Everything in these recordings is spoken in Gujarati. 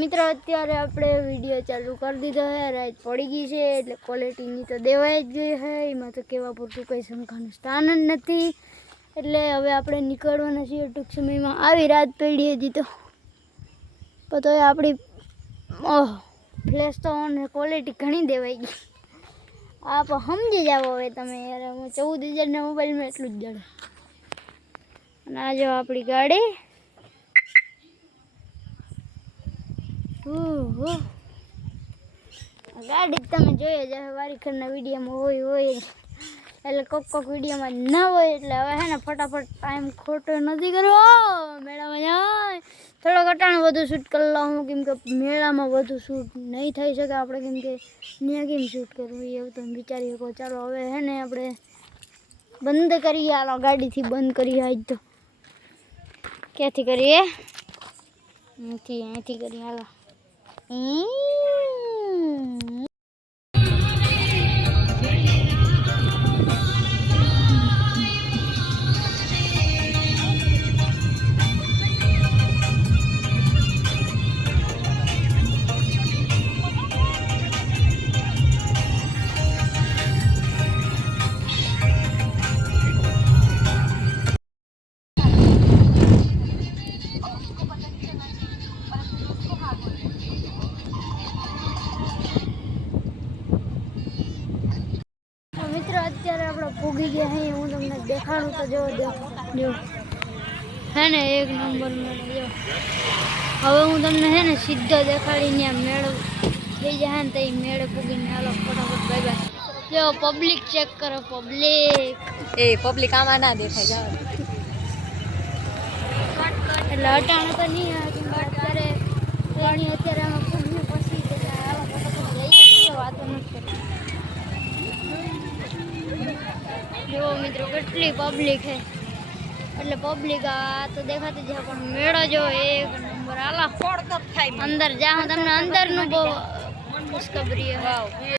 મિત્રો અત્યારે આપણે વિડીયો ચાલુ કરી દીધો છે, રાત પડી ગઈ છે એટલે ક્વોલિટીની તો દેવાઈ જ ગઈ છે, એમાં તો કહેવા પૂરતું કંઈ શંકાનું સ્થાન જ નથી. એટલે હવે આપણે નીકળવાના છીએ ટૂંક સમયમાં. આવી રાત પડી હતી તો આપણી ફ્લેશ તો ઓન ક્વોલિટી ઘણી દેવાઈ ગઈ. આપ સમજી જાઓ હવે તમે યાર, 14,000ના મોબાઈલમાં એટલું જ જડે. અને આ જો આપણી ગાડી ગાડી તમે જોઈએ જ વારીખરના વિડીયોમાં હોય એટલે કોક વિડીયોમાં ના હોય. એટલે હવે હે ને ફટાફટ ટાઈમ ખોટો નથી કરવો. મેળામાં જાય થોડો ઘટાણો વધુ શૂટ કરી લઉં, કેમ કે મેળામાં વધુ શૂટ નહીં થઈ શકે આપણે, કેમ કે ત્યાં કેમ શૂટ કરવું એવું તમે વિચારી શકો. ચાલો હવે હે ને આપણે બંધ કરીએ. હાલો ગાડીથી બંધ કરીએ. આજ તો ક્યાંથી કરીએ? અહીંથી કરીએ. હાલો મિત્રો અત્યારે આપણે પૂગી ગયા હે. હું તમને દેખાડું તો જો હે ને એક નંબર મેળો જો. હવે હું તમને હે ને સીધો દેખાડીને મેળો થઈ જાય ને તો એ મેળે પૂગીને હાલો ફટાફટ બાય બાય. જો પબ્લિક ચેક કરો, પબ્લિક આમાં ના દેખાય જાવ એટલે અટાણું તો નહીં આવે, કેમ અત્યારે આમાં પૂગ્યું પછી હાલો ફટાફટ જઈએ. વાતો નથી કરતી. જો મિત્રો કેટલી પબ્લિક છે, એટલે પબ્લિક આ તો દેખાતી છે પણ મેળો જો એક નંબર. હાલો અંદર જાઓ, તમને અંદરનું બહુ ખુશખબરી છે.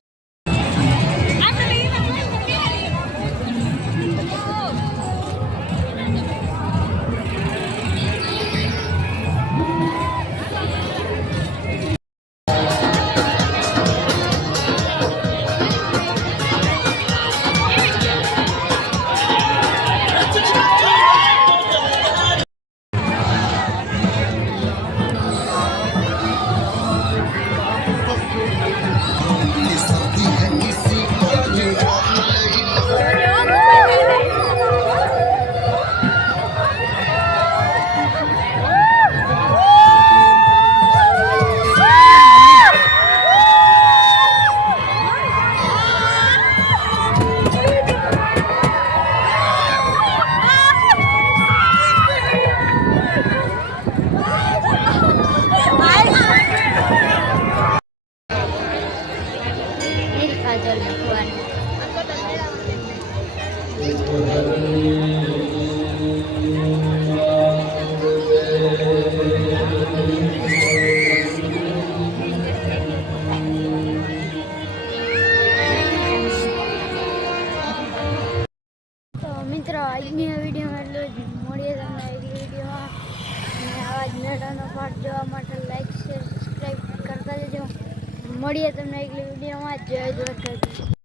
મિત્રો આજની વિડીયોમાં એટલું જ. મળીએ તમને આગલી વિડીયોમાં. અને આવા જ મેળાનો પાર્ટ જોવા માટે લાઈક શેર સબસ્ક્રાઈબ કરતા જજો. મળીએ તમને આગલી વિડીયોમાં. જય દ્વારકાધીશ.